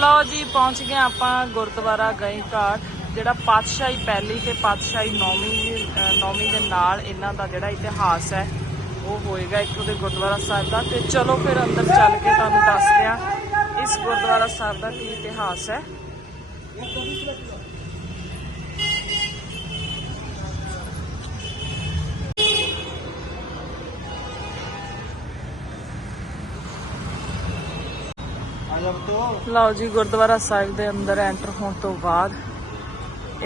ਲਓ ਜੀ, ਪਹੁੰਚ ਗਏ ਆਪਾਂ ਗੁਰਦੁਆਰਾ ਗਏ ਘਾਟ, ਜਿਹੜਾ ਪਾਤਸ਼ਾਹੀ ਪਹਿਲੀ ਤੇ ਪਾਤਸ਼ਾਹੀ ਨੌਵੀਂ ਨੌਵੀਂ ਦੇ ਨਾਲ ਇਹਨਾਂ ਦਾ ਜਿਹੜਾ ਇਤਿਹਾਸ ਹੈ, ਉਹ ਹੋਏਗਾ ਇੱਕ ਉਹਦੇ ਗੁਰਦੁਆਰਾ ਸਾਹਿਬ ਦਾ। ਤੇ ਚਲੋ ਫਿਰ ਅੰਦਰ ਚੱਲ ਕੇ ਤੁਹਾਨੂੰ ਦੱਸਦੇ ਆ ਇਸ ਗੁਰਦੁਆਰਾ ਸਾਹਿਬ ਦਾ ਕੀ ਇਤਿਹਾਸ ਹੈ। ਲਓ ਜੀ, ਗੁਰਦੁਆਰਾ ਸਾਹਿਬ ਦੇ ਅੰਦਰ ਐਂਟਰ ਹੋਣ ਤੋਂ ਬਾਅਦ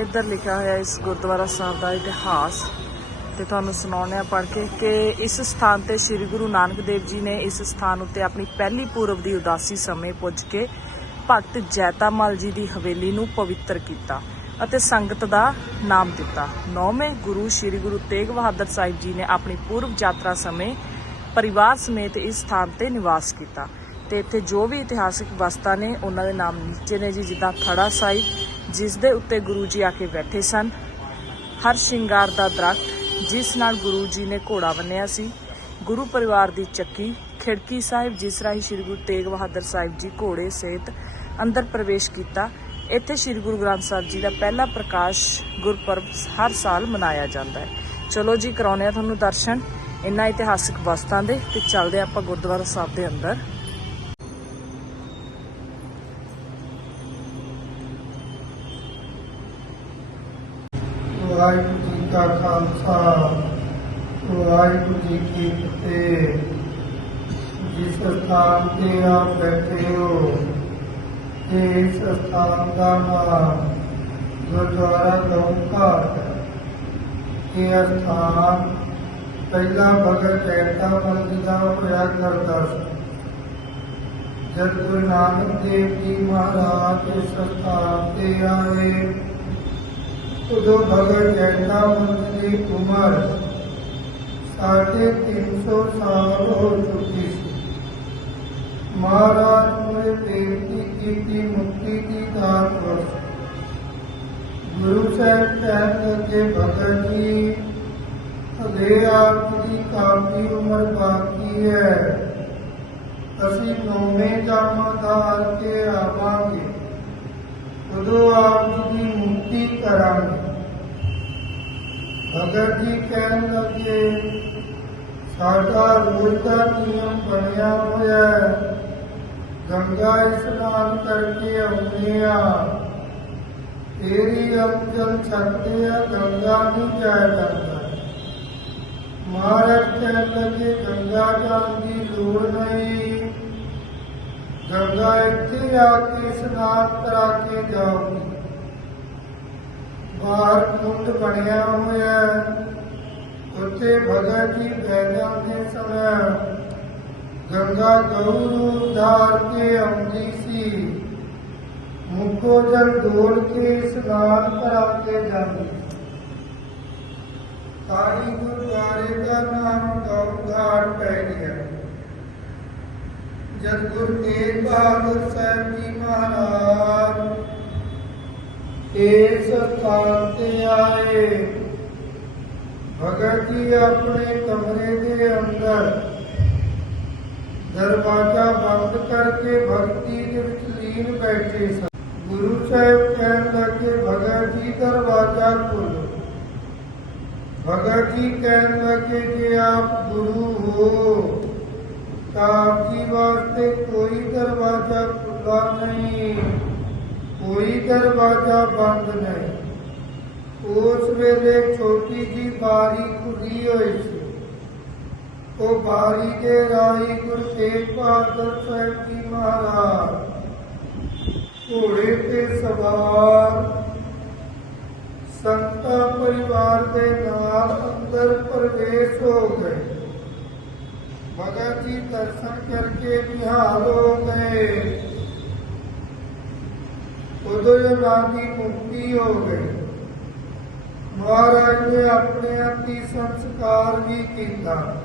ਇੱਧਰ ਲਿਖਿਆ ਹੋਇਆ ਇਸ ਗੁਰਦੁਆਰਾ ਸਾਹਿਬ ਦਾ ਇਤਿਹਾਸ ਤੇ ਤੁਹਾਨੂੰ ਸੁਣਾਉਂਦੇ ਆ ਪੜ੍ਹ ਕੇ ਕਿ ਇਸ ਸਥਾਨ ਤੇ ਸ੍ਰੀ ਗੁਰੂ ਨਾਨਕ ਦੇਵ ਜੀ ਨੇ ਇਸ ਸਥਾਨ ਉੱਤੇ ਆਪਣੀ ਪਹਿਲੀ ਪੂਰਬ ਦੀ ਉਦਾਸੀ ਸਮੇਂ ਪੁੱਜ ਕੇ ਭਗਤ ਜੈਤਾਮਲ ਜੀ ਦੀ ਹਵੇਲੀ ਨੂੰ ਪਵਿੱਤਰ ਕੀਤਾ ਅਤੇ ਸੰਗਤ ਦਾ ਨਾਮ ਦਿੱਤਾ। ਨੌਵੇਂ ਗੁਰੂ ਸ੍ਰੀ ਗੁਰੂ ਤੇਗ ਬਹਾਦਰ ਸਾਹਿਬ ਜੀ ਨੇ ਆਪਣੀ ਪੂਰਬ ਯਾਤਰਾ ਸਮੇਂ ਪਰਿਵਾਰ ਸਮੇਤ ਇਸ ਸਥਾਨ ਤੇ ਨਿਵਾਸ ਕੀਤਾ। ਤੇ ਇੱਥੇ ਜੋ ਵੀ ਇਤਿਹਾਸਿਕ ਵਸਤਾਂ ਨੇ, ਉਹਨਾਂ ਦੇ ਨਾਮ ਨੀਚੇ ਨੇ ਜੀ, ਜਿੱਦਾਂ ਥੜਾ ਸਾਹਿਬ, ਜਿਸ ਦੇ ਉੱਤੇ ਗੁਰੂ ਜੀ ਆ ਕੇ ਬੈਠੇ ਸਨ। ਹਰ ਸ਼ਿੰਗਾਰ ਦਾ ਦਰਖਤ, ਜਿਸ ਨਾਲ ਗੁਰੂ ਜੀ ਨੇ ਘੋੜਾ ਬੰਨਿਆ ਸੀ। ਗੁਰੂ ਪਰਿਵਾਰ ਦੀ ਚੱਕੀ, ਖਿੜਕੀ ਸਾਹਿਬ, ਜਿਸ ਰਾਹੀਂ ਸ੍ਰੀ ਗੁਰੂ ਤੇਗ ਬਹਾਦਰ ਸਾਹਿਬ ਜੀ ਘੋੜੇ ਸਹਿਤ ਅੰਦਰ ਪ੍ਰਵੇਸ਼ ਕੀਤਾ। ਇੱਥੇ ਸ੍ਰੀ ਗੁਰੂ ਗ੍ਰੰਥ ਸਾਹਿਬ ਜੀ ਦਾ ਪਹਿਲਾ ਪ੍ਰਕਾਸ਼ ਗੁਰਪੁਰਬ ਹਰ ਸਾਲ ਮਨਾਇਆ ਜਾਂਦਾ ਹੈ। ਚਲੋ ਜੀ, ਕਰਾਉਂਦੇ ਆ ਤੁਹਾਨੂੰ ਦਰਸ਼ਨ। ਇਹਨਾਂ ਇਤਿਹਾਸਿਕ ਵਸਤਾਂ ਦੇ ਤੇ ਚੱਲਦੇ ਆਪਾਂ ਗੁਰਦੁਆਰਾ ਸਾਹਿਬ ਦੇ ਅੰਦਰ। ਵਾਹਿਗੁਰੂ ਜੀ ਕਾ ਖਾਲਸਾ, ਵਾਹਿਗੁਰੂ ਜੀ ਕੀ ਫਤਿਹ। ਜਿਸ ਸਥਾਨ ਤੇ ਆਪ ਬੈਠੇ ਹੋ ਇਸ ਸਥਾਨ ਦਾ ਨਾਮ ਗੁਰਦੁਆਰਾ ਗਊ ਘਾਟ ਹੈ। ਇਹ ਸਥਾਨ ਪਹਿਲਾ ਭਗਤ ਕੈਤਾ ਮਲ ਦਾ ਹੋਇਆ ਕਰਦਾ ਸੀ। ਜਦ ਗੁਰੂ ਨਾਨਕ ਦੇਵ ਜੀ ਮਹਾਰਾਜ ਇਸ ਸਥਾਨ ਤੇ ਆਏ ਉਦੋਂ ਭਗਤ ਜੈਨਾ ਮੰਦ ਦੀ ਉਮਰ ਸਾਢੇ 300 ਸਾਲ ਹੋ ਚੁੱਕੀ ਸੀ। ਮਹਾਰਾਜ ਕੀਤੀ ਮੁਕਤੀ ਦੀ ਦਾਤ ਵਰਤ ਗੁਰੂ ਸਾਹਿਬ ਕਹਿਣ ਲੱਗੇ ਭਗਤ ਜੀ ਅਗੇ ਆਪ ਦੀ ਕਾਫੀ ਉਮਰ ਬਾਕੀ ਹੈ। ਅਸੀਂ ਨੌਵੇਂ ਜਨਮ ਧਾਰ ਕੇ ਆਵਾਂਗੇ। ਉਦੋਂ ਆਪ ਜੀ ਦੀ ਮੁਕਤੀ ਕਰਾਂਗੇ ਭਗਤ ਜੀ ਕਹਿਣ ਲੱਗੇ ਸਾਡਾ ਰੋਜ਼ ਦਾ ਨਿਯਮ ਬਣਿਆ ਹੋਇਆ ਹੈ ਗੰਗਾ ਇਸ਼ਨਾਨ ਕਰਕੇ ਆਉਂਦੇ ਆ ਤੇਰੀ ਅੰਜਲ ਛੱਡਦੇ ਆ ਗੰਗਾ ਨਹੀਂ ਜਾਇਆ ਜਾਂਦਾ ਮਹਾਰਾਜ ਕਹਿਣ ਲੱਗੇ ਗੰਗਾ ਜਾਣ ਦੀ ਲੋੜ ਨਹੀਂ ਗੰਗਾ ਇੱਥੇ ਆ ਕੇ ਇਸ਼ਨਾਨ ਕਰਾ ਕੇ ਜਾਓਗੀ ਬਾਹਰ ਕੁੰਡ ਬਣਿਆ ਹੋਇਆ ਹੈ। ਭਗਤ ਜੀ ਬੈਠਾਂ ਦੇ ਸਮੇਂ ਗੰਗਾ ਗਊ ਧਾਰ ਕੇ ਆਉਂਦੀ ਸੀ। ਮੁੱਖੋ ਜਲ ਡੋਲ ਕੇ ਇਸ਼ਨਾਨ ਕਰਾ ਕੇ ਜਾਂਦੀ। ਸਾਰੀ ਗੁਰਦੁਆਰੇ ਦਾ ਨਾਮ ਗਊ ਪੈ ਗਿਆ। ਜਦ ਗੁਰੂ ਤੇਗ ਬਹਾਦਰ ਸਾਹਿਬ ਜੀ ਮਹਾਰਾਜ ਇਸ ਸਥਾਨ ਤੇ ਆਏ। ਭਗਤ ਜੀ ਆਪਣੇ ਕਮਰੇ ਦੇ ਅੰਦਰ ਦਰਵਾਜ਼ਾ ਬੰਦ ਕਰਕੇ ਭਗਤੀ ਦੇ ਵਿੱਚ ਲੀਨ ਬੈਠੇ ਸਨ। ਗੁਰੂ ਸਾਹਿਬ ਕਹਿਣ ਲੱਗੇ, ਭਗਤ ਜੀ, ਦਰਵਾਜ਼ਾ ਖੋਲੋ ਭਗਤ ਜੀ ਕਹਿਣ ਲੱਗੇ, ਜੇ ਆਪ ਗੁਰੂ ਹੋ, ਤਾਂ ਆਪ ਵਾਸਤੇ ਕੋਈ ਦਰਵਾਜ਼ਾ ਖੁੱਲਾ ਨਹੀਂ। ਕੋਈ ਦਰਵਾਜ਼ਾ ਬੰਦ ਨਹੀਂ। ਉਸ ਵੇਲੇ ਛੋਟੀ ਜੀ ਬਾਰੀ ਖੁੱਲੀ ਹੋਈ ਸੀ। ਉਹ ਬਾਰੀ ਦੇ ਰਾਹੀਂ ਗੁਰੂ ਤੇਗ ਬਹਾਦਰ ਸਾਹਿਬ ਜੀ ਮਹਾਰਾਜ ਘੋੜੇ ਤੇ ਸਵਾਰ ਸੰਤਾ ਪਰਿਵਾਰ ਦੇ ਨਾਲ ਅੰਦਰ ਪ੍ਰਵੇਸ਼ ਹੋ ਗਏ। ਭਗਤ ਜੀ ਦਰਸ਼ਨ ਕਰਕੇ ਨਿਹਾਲ ਹੋ ਗਏ। ਉਦੋਂ ਉਹਨਾਂ ਦੀ ਮੁਕਤੀ ਹੋ ਗਈ। ਮਹਾਰਾਜ ਨੇ ਆਪਣੇ ਅੰਤੀ ਸੰਸਕਾਰ ਵੀ ਕੀਤਾ।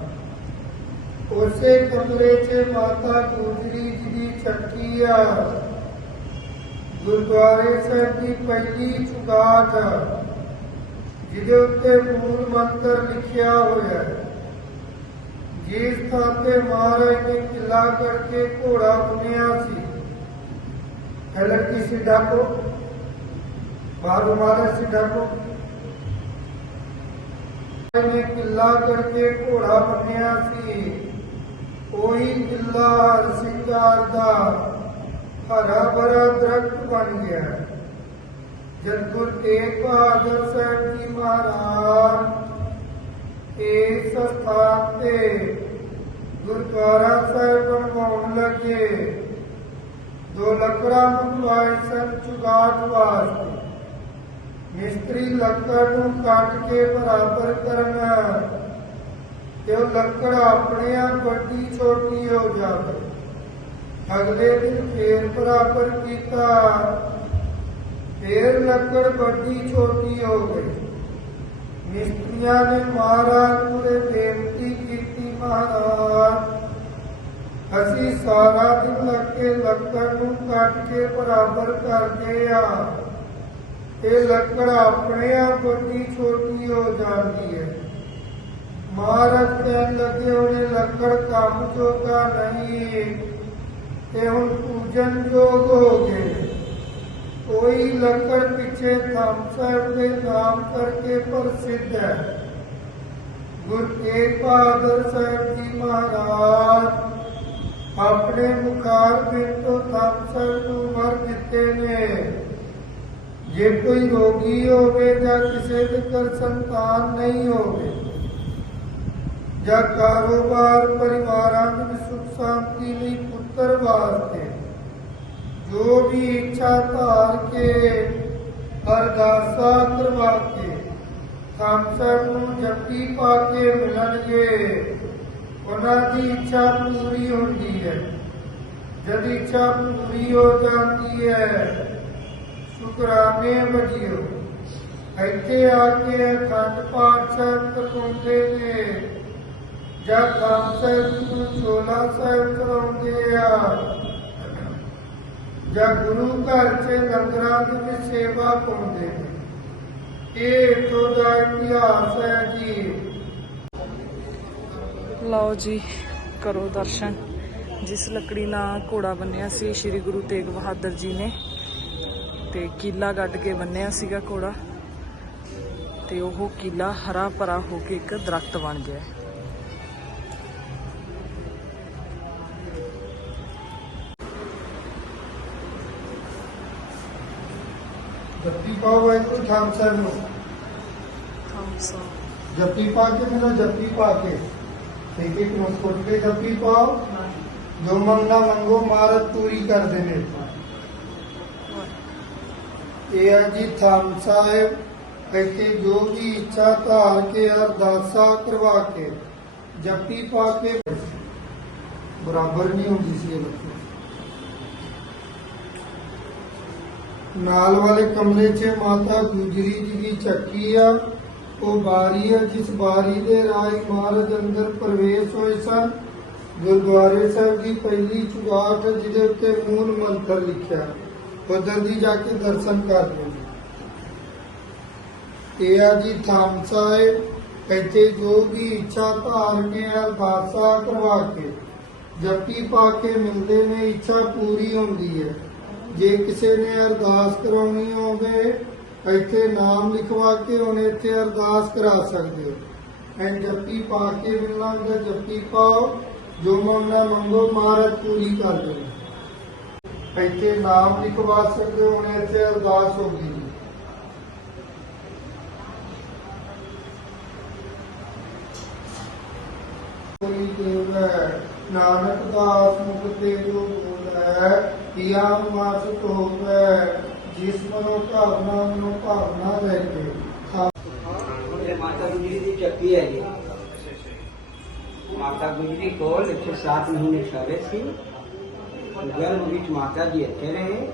ਉਸੇ ਕਮਰੇ 'ਚ ਮਾਤਾ ਗੁਜਰੀ ਜੀ ਦੀ ਚੱਕੀ ਆ। ਗੁਰਦੁਆਰੇ ਸਾਹਿਬ ਦੀ ਪਹਿਲੀ ਚੁਗਾਟ ਜਿਹਦੇ ਉੱਤੇ ਮੂਲ ਮੰਤਰ ਲਿਖਿਆ ਹੋਇਆ ਜਿਸ ਥਾਂ ਤੇ ਮਹਾਰਾਜ ਨੇ ਕਿਲਾ ਕਰਕੇ ਘੋੜਾ ਬੁਣਿਆ ਸੀ। कलर की सीधा को बाद हमारे सीधा को ਨੇ ਕਿੱਲਾ ਕਰਕੇ ਘੋੜਾ ਬੰਨਿਆ ਸੀ ਉਹੀ ਕਿੱਲਾ ਹਰ ਸਿੰਗਾਰ ਦਾ ਹਰਾ ਭਰਾ ਦਰਖਤ ਬਣ ਗਿਆ ਜਦ ਗੁਰ ਤੇਗ ਬਹਾਦਰ ਸਾਹਿਬ ਜੀ ਮਹਾਰਾਜ ਇਸ ਸਥਾਨ ਤੇ ਗੁਰਦੁਆਰਾ ਸਾਹਿਬ ਬਣਵਾਉਣ ਲੱਗੇ ਦੋ ਲੱਕੜਾਂ ਮੰਗਵਾਏ ਸਨ ਚੁਗਾਟ ਵਾਸਤੇ ਮਿਸਤਰੀ ਲੱਕੜ ਨੂੰ ਕੱਟ ਕੇ ਬਰਾਬਰ ਕਰਨਾ ਤੇ ਉਹ ਲੱਕੜ ਆਪਣੇ ਆਪ ਵੱਡੀ ਛੋਟੀ ਹੋ ਜਾਵੇ। ਅਗਲੇ ਦਿਨ ਫੇਰ ਬਰਾਬਰ ਕੀਤਾ। ਫੇਰ ਲੱਕੜ ਵੱਡੀ ਛੋਟੀ ਹੋ ਗਈ। ਮਿਸਤਰੀਆਂ ਨੇ ਮਹਾਰਾਜ ਨੂੰ ਬੇਨਤੀ ਕੀਤੀ, ਮਹਾਰਾਜ ਅਸੀਂ ਸਾਰਾ ਦਿਨ ਲੱਗ ਕੇ ਲੱਕੜ ਨੂੰ ਕੱਟ ਕੇ ਬਰਾਬਰ ਕਰਦੇ ਆ। ਇਹ ਲੱਕੜ ਆਪਣੇ ਆਪ ਵੱਡੀ ਛੋਟੀ ਹੋ ਜਾਂਦੀ ਹੈ। ਮਹਾਰਾਜ ਕਹਿਣ ਲੱਗੇ, ਉਹਨੇ ਲੱਕੜ ਕੰਮ ਜੋਗਾ ਨਹੀਂ ਤੇ ਹੁਣ ਪੂਜਨ ਯੋਗ ਹੋ ਗਏ। ਕੋਈ ਲੱਕੜ ਪਿੱਛੇ ਧੰਮ ਸਾਹਿਬ ਦੇ ਨਾਮ ਕਰਕੇ ਪ੍ਰਸਿੱਧ ਹੈ। ਗੁਰ ਤੇਗ ਬਹਾਦਰ ਸਾਹਿਬ ਜੀ ਮਹਾਰਾਜ ਆਪਣੇ ਮੁਖਾਰ ਵਿੱਚ ਤੋਂ ਨੂੰ ਵਰ ਦਿੱਤੇ ਨੇ। ਜੇ ਕੋਈ ਰੋਗੀ ਹੋਵੇ ਜਾਂ ਕਿਸੇ ਦੇ ਘਰ ਸੰਤਾਨ ਨਹੀਂ ਹੋਵੇ, ਜਾਂ ਕਾਰੋਬਾਰ ਪਰਿਵਾਰਾਂ ਵਿੱਚ ਸੁਖ ਸ਼ਾਂਤੀ ਲਈ ਪੁੱਤਰ ਵਾਸਤੇ ਜੋ ਵੀ ਇੱਛਾ ਧਾਰ ਕੇ ਅਰਦਾਸਾ ਕਰਵਾ ਕੇ ਸੰਸਰ ਨੂੰ ਜੱਟੀ ਪਾ ਕੇ ਮਿਲਣਗੇ। ਉਹਨਾਂ ਦੀ ਇੱਛਾ ਪੂਰੀ ਹੁੰਦੀ ਹੈ। ਜਦ ਇੱਛਾ ਪੂਰੀ ਹੋ ਜਾਂਦੀ ਹੈ, ਸ਼ੁਕਰਾਨੇ ਵਜਿਓ। ਇੱਥੇ ਆ ਕੇ ਅਖੰਡ ਪਾਠ ਸਾਹਿਬ ਕਰਵਾਉਂਦੇ ਨੇ, ਜਾਂ ਕੰਮ ਸਾਹਿਬ ਨੂੰ ਚੋਲਾ ਸਾਹਿਬ ਕਰਾਉਂਦੇ ਆ, ਜਾਂ ਗੁਰੂ ਘਰ 'ਚ ਲੰਗਰਾਂ ਦੀ ਵੀ ਸੇਵਾ ਪਾਉਂਦੇ ਨੇ। ਇਹ ਇੱਥੋਂ ਦਾ ਇਤਿਹਾਸ ਹੈ ਜੀ। ਲਓ ਜੀ ਕਰੋ ਦਰਸ਼ਨ ਜਿਸ ਲੱਕੜੀ ਨਾਲ ਘੋੜਾ ਬੰਨਿਆ ਸੀ ਸ੍ਰੀ ਗੁਰੂ ਤੇਗ ਬਹਾਦਰ ਜੀ ਨੇ ਤੇ ਕੀਲਾ ਗੱਡ ਕੇ ਬੰਨਿਆ ਸੀਗਾ ਘੋੜਾ ਤੇ ਉਹ ਕੀਲਾ ਹਰਾ ਭਰਾ ਹੋ ਕੇ ਇੱਕ ਦਰਖਤ ਬਣ ਗਿਆ। ਜੱਪੀ ਪਾਓ ਵਾਹਿਗੁਰੂ ਥਾਮ ਸਾਹਿਬ ਨੂੰ up. ਜੱਪੀ ਪਾ ਕੇ ਮੇਰਾ ਜੱਪੀ ਪਾ ਕੇ ਠੀਕ ਇੱਕ ਮੁਸਕੁੱਟ ਕੇ ਜੱਪੀ ਪਾਓ ਜੋ ਮੰਗਣਾ ਮੰਗੋ ਮਾਰਤ ਪੂਰੀ ਕਰ ਦੇਵੇ ਇਹ ਹੈ ਜੀ ਥਾਮ ਸਾਹਿਬ ਇੱਥੇ ਜੋ ਵੀ ਇੱਛਾ ਧਾਰ ਕੇ ਅਰਦਾਸਾ ਕਰਵਾ ਕੇ ਜੱਪੀ ਪਾ ਕੇ ਬਰਾਬਰ ਨਹੀਂ ਹੁੰਦੀ ਸੀ ਨਾਲ ਵਾਲੇ ਕਮਰੇ 'ਚ ਮਾਤਾ ਗੁਜਰੀ ਜੀ ਦੀ ਚੱਕੀ ਆ ਉਹ ਬਾਰੀ ਹੈ, ਜਿਸ ਬਾਰੀ ਦੇ ਰਾਜ ਮਹਾਰਾਜ ਅੰਦਰ ਪ੍ਰਵੇਸ਼ ਹੋਏ ਸਨ। ਗੁਰਦੁਆਰੇ ਸਾਹਿਬ ਦੀ ਪਹਿਲੀ ਚੁਗਾਟ ਜਿਹਦੇ ਉੱਤੇ ਮੂਲ ਮੰਤਰ ਲਿਖਿਆ। ਉਧਰ ਦੀ ਜਾ ਕੇ ਦਰਸ਼ਨ ਕਰ ਲਓ। ਇਹ ਆ ਜੀ ਥਾਮ ਸਾਹਿਬ, ਇੱਥੇ ਜੋ ਵੀ ਇੱਛਾ ਧਾਰ ਕੇ ਅਰਦਾਸਾ ਕਰਵਾ ਕੇ, ਜਪੀ ਪਾ ਕੇ ਮਿਲਦੇ ਨੇ, ਇੱਛਾ ਪੂਰੀ ਹੁੰਦੀ ਹੈ। ਜੇ ਕਿਸੇ ਨੇ ਅਰਦਾਸ ਕਰਾਉਣੀ ਹੋਵੇ ਇੱਥੇ ਨਾਮ ਲਿਖਵਾ ਕੇ ਉਹਨੇ ਇੱਥੇ ਅਰਦਾਸ ਕਰਾ ਸਕਦੇ ਹੋ। ਐਂ ਜਪੀ ਪਾ ਕੇ ਮਿਲਣਾ ਹੁੰਦਾ ਜਪੀ ਪਾਓ, ਜੋ ਮੰਗਣਾ ਮੰਗੋ ਮਹਾਰਾਜ ਪੂਰੀ ਕਰ ਦੇਵੇ ਇੱਥੇ ਨਾਮ ਲਿਖਵਾ ਸਕਦੇ ਹੋ, ਉਹਨੇ ਇੱਥੇ ਅਰਦਾਸ ਹੋਗੀ ਕੋਈ ਦੇਵ ਨਾਨਕ ਦਾਸ ਮੁਖ ਤੇ ਜੋ ਬੋਲੈ ਕੀਆ ਮਾਸ ਹੋਵੇ ਜਿਸ ਮਨੋ ਭਾਵਨਾ ਮਨੋ ਭਾਵਨਾ ਲੈ ਕੇ ਥਾ- ਇਹ ਮਾਤਾ ਗੁਜਰੀ ਦੀ ਚੱਕੀ ਹੈ ਜੀ ਮਾਤਾ ਗੁਜਰੀ ਕੋਲ 107 ਮਹੀਨੇ ਠਹਿਰੇ ਸੀ ਗਰਭ ਵਿੱਚ ਮਾਤਾ ਜੀ ਇੱਥੇ ਰਹੇ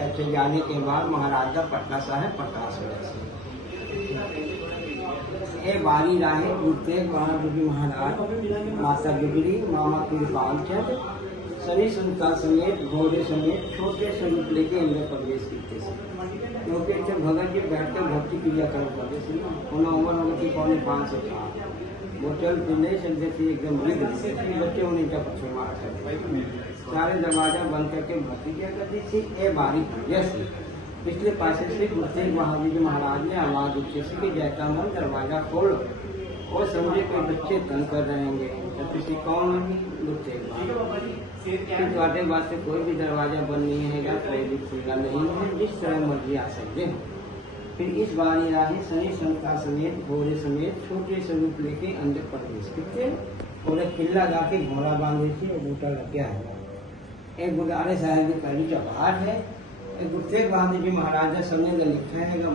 ਇੱਥੇ ਜਾਣੇ ਕੇ ਬਾਅਦ ਮਹਾਰਾਜ ਦਾ ਪਟਨਾ ਸਾਹਿਬ ਪ੍ਰਕਾਸ਼ ਹੋਇਆ ਸੀ ਇਹ ਬਾਣੀ ਰਾਹੀਂ सभी संतान समेत भोरे समेत, छोटे स्वरूप लेके अंदर प्रवेश करते थे क्योंकि इतने भगत जी बैठकर भक्ति पूजा कर पाते उन्हें उम्र होती पौने पाँच सौ था। होटल पर नहीं चलते थे, एकदम वृद्ध बच्चे उन्हें जब छुड़ा सारे दरवाज़ा बंद करके भक्ति किया करती थी। ए बारी यस। पिछले पास से गुरु तेग जी महाराज ने आवाज़ उठी से कि जैता मन, दरवाज़ा खोलो। और समझे कोई बच्चे तंग कर रहेंगे तो किसी कौन गुरु तेग फिर द्वारे बाद से कोई भी दरवाज़ा बंद नहीं रहेगा कोई भी खुलेगा नहीं है। जिस तरह मर्ज़ी आ सकते हैं। फिर इस बार ये राही शनि समेत घोड़े समेत छोटे स्वरूप लेके अंदर प्रवेश करते और एक किला गा के घोड़ा बाँध थे और बूटा लग हुआ एक गुटारे साहब की कड़ी का बाहर है। एक गुप्ते बांधे जी महाराजा समय का लिखा है का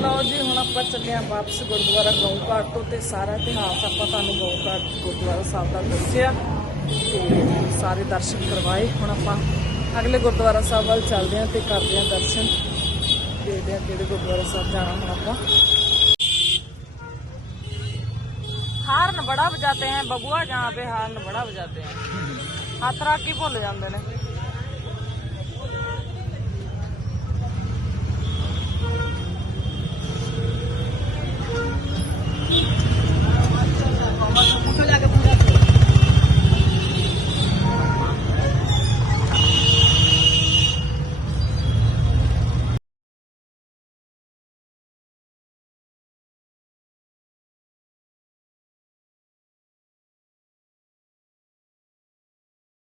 ਲਓ ਜੀ ਹੁਣ ਆਪਾਂ ਚੱਲੇ ਆਂ ਵਾਪਸ ਗੁਰਦੁਆਰਾ ਗਊ ਘਾਟ ਤੋਂ ਤੇ ਸਾਰਾ ਇਤਿਹਾਸ ਆਪਾਂ ਤੁਹਾਨੂੰ ਗਊ ਘਾਟ ਗੁਰਦੁਆਰਾ ਸਾਹਿਬ ਦਾ ਦੱਸਿਆ ਤੇ ਸਾਰੇ ਦਰਸ਼ਨ ਕਰਵਾਏ ਹੁਣ ਆਪਾਂ ਅਗਲੇ ਗੁਰਦੁਆਰਾ ਸਾਹਿਬ ਵੱਲ ਚੱਲਦੇ ਆਂ ਤੇ ਕਰਦੇ ਆਂ ਦਰਸ਼ਨ ਦੇਖਦੇ ਆਂ ਕਿਹੜੇ ਗੁਰਦੁਆਰਾ ਸਾਹਿਬ ਜਾਣਾ ਹੁਣ ਆਪਾਂ हार्न बड़ा बजाते हैं बबुआ जहाँ पे हार्न बड़ा बजाते हैं ਹੱਥ ਰੱਖ ਕੇ ਭੁੱਲ ਜਾਂਦੇ ਨੇ।